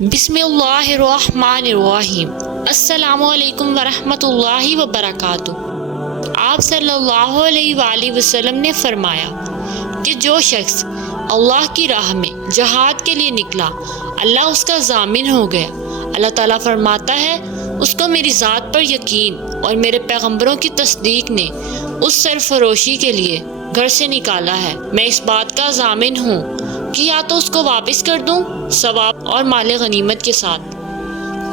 بسم اللہ الرحمن الرحیم۔ السلام علیکم ورحمۃ اللہ وبرکاتہ۔ آپ صلی اللہ علیہ وآلہ وسلم نے فرمایا کہ جو شخص اللہ کی راہ میں جہاد کے لیے نکلا اللہ اس کا ضامن ہو گیا۔ اللہ تعالیٰ فرماتا ہے اس کو میری ذات پر یقین اور میرے پیغمبروں کی تصدیق نے اس سرفروشی کے لیے گھر سے نکالا ہے۔ میں اس بات کا ضامن ہوں کہ یا تو اس کو واپس کر دوں ثواب اور مال غنیمت کے ساتھ،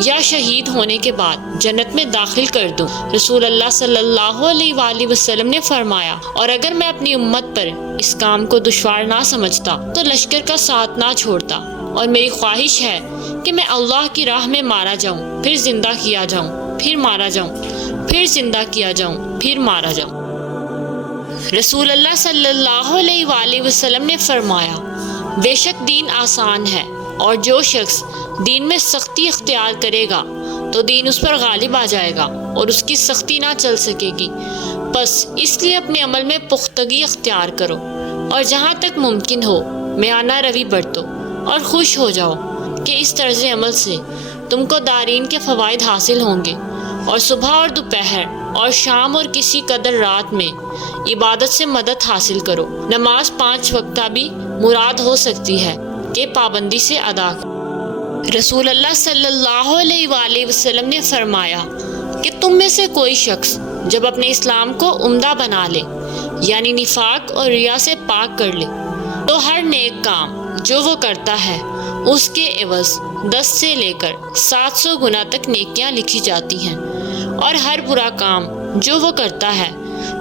یا شہید ہونے کے بعد جنت میں داخل کر دوں۔ رسول اللہ صلی اللہ علیہ وآلہ وسلم نے فرمایا، اور اگر میں اپنی امت پر اس کام کو دشوار نہ سمجھتا تو لشکر کا ساتھ نہ چھوڑتا، اور میری خواہش ہے کہ میں اللہ کی راہ میں مارا جاؤں، پھر زندہ کیا جاؤں، پھر مارا جاؤں، پھر زندہ کیا جاؤں، پھر مارا جاؤں۔ رسول اللہ صلی اللہ علیہ وآلہ وسلم نے فرمایا، بے شک دین آسان ہے، اور جو شخص دین میں سختی اختیار کرے گا تو دین اس پر غالب آ جائے گا اور اس کی سختی نہ چل سکے گی۔ بس اس لیے اپنے عمل میں پختگی اختیار کرو، اور جہاں تک ممکن ہو میانہ روی برتو اور خوش ہو جاؤ کہ اس طرز عمل سے تم کو دارین کے فوائد حاصل ہوں گے، اور صبح اور دوپہر اور شام اور کسی قدر رات میں عبادت سے مدد حاصل کرو۔ نماز 5 وقتہ بھی مراد ہو سکتی ہے کہ پابندی سے ادا کرو۔ رسول اللہ صلی اللہ علیہ وآلہ وسلم نے فرمایا کہ تم میں سے کوئی شخص جب اپنے اسلام کو عمدہ بنا لے، یعنی نفاق اور ریا سے پاک کر لے، تو ہر نیک کام جو وہ کرتا ہے اس کے عوض 10 سے لے کر 700 گنا تک نیکیاں لکھی جاتی ہیں، اور ہر برا کام جو وہ کرتا ہے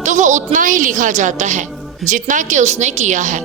تو وہ اتنا ہی لکھا جاتا ہے جتنا کہ اس نے کیا ہے۔